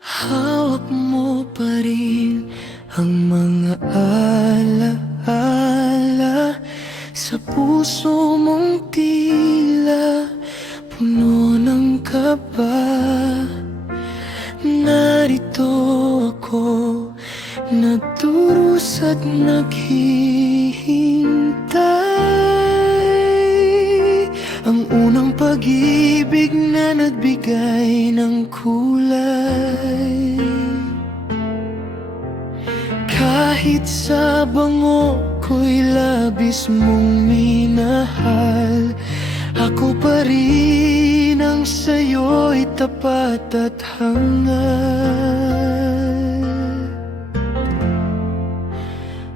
Hawak mo pa rin ang mga alaala sa puso mong tila puno ng kaba. Narito ako, nagdurusa at naghihintay. Ang unang pag-ibig na nagbigay ng kulay. Kahit sa bango ko'y labis mong minahal, ako pa rin ang sa'yo'y tapat at hangal.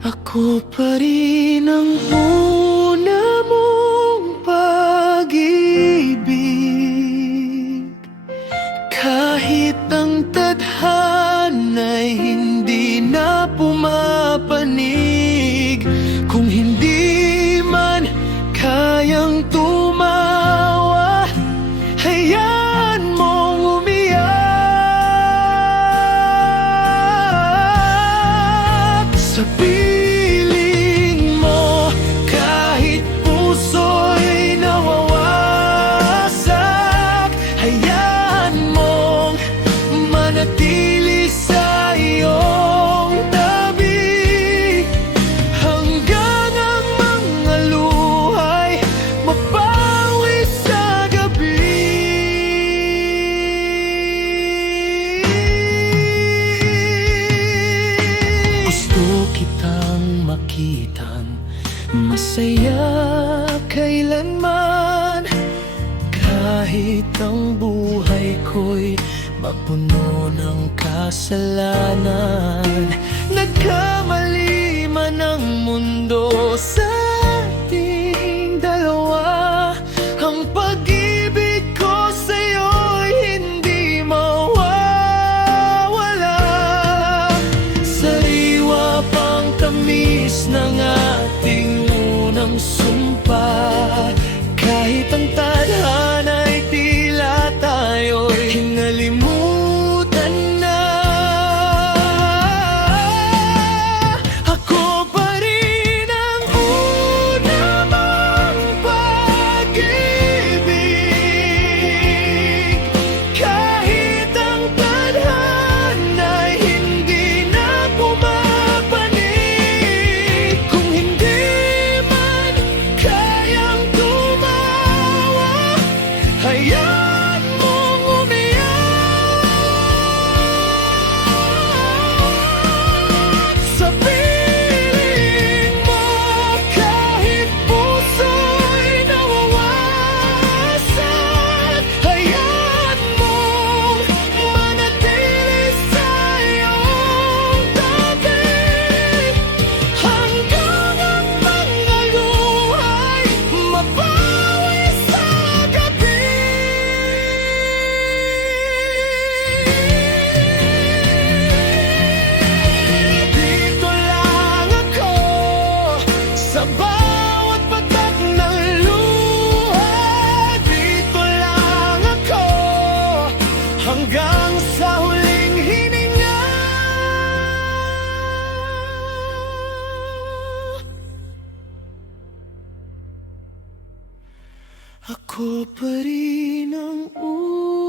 Ako pa rin ang una mong pag-ibig, kahit ang tadhana'y hindi na pumapanig. Kung hindi man kayang tumawa, hayaan mong umiyak. Sa piling mo, kahit puso'y nawawasak, hayaan mong manatili sa iyong tabi, hanggang ang mga luhay mabawi sa gabi. Gusto kitang makitang masaya kailanman, kahit ang buhay ko'y mapuno ng kasalanan. Nagkamali man ang mundo sa ating dalawa, ang pag-ibig ko sa'yo'y hindi mawawala. Sariwa pang tamis ng ating unang sumpa, kahit ang tadhana'y tila tayo'y hinalimutan na. Ako pa rin ang una mong pag-ibig, kahit ang tadhana'y hindi na pumapanig. Kung hindi man kayang tumawa, hayaan mong umiyak. Sa piling mo, kahit puso'y nawawasak, hayaan mong manatili sa iyong tabi, hanggang ang mga luhay mabawi sa gabi. Dito lang ako sa bawat patak ng luha. Dito lang ako hanggang sa huling hininga. Ako pa rin ang una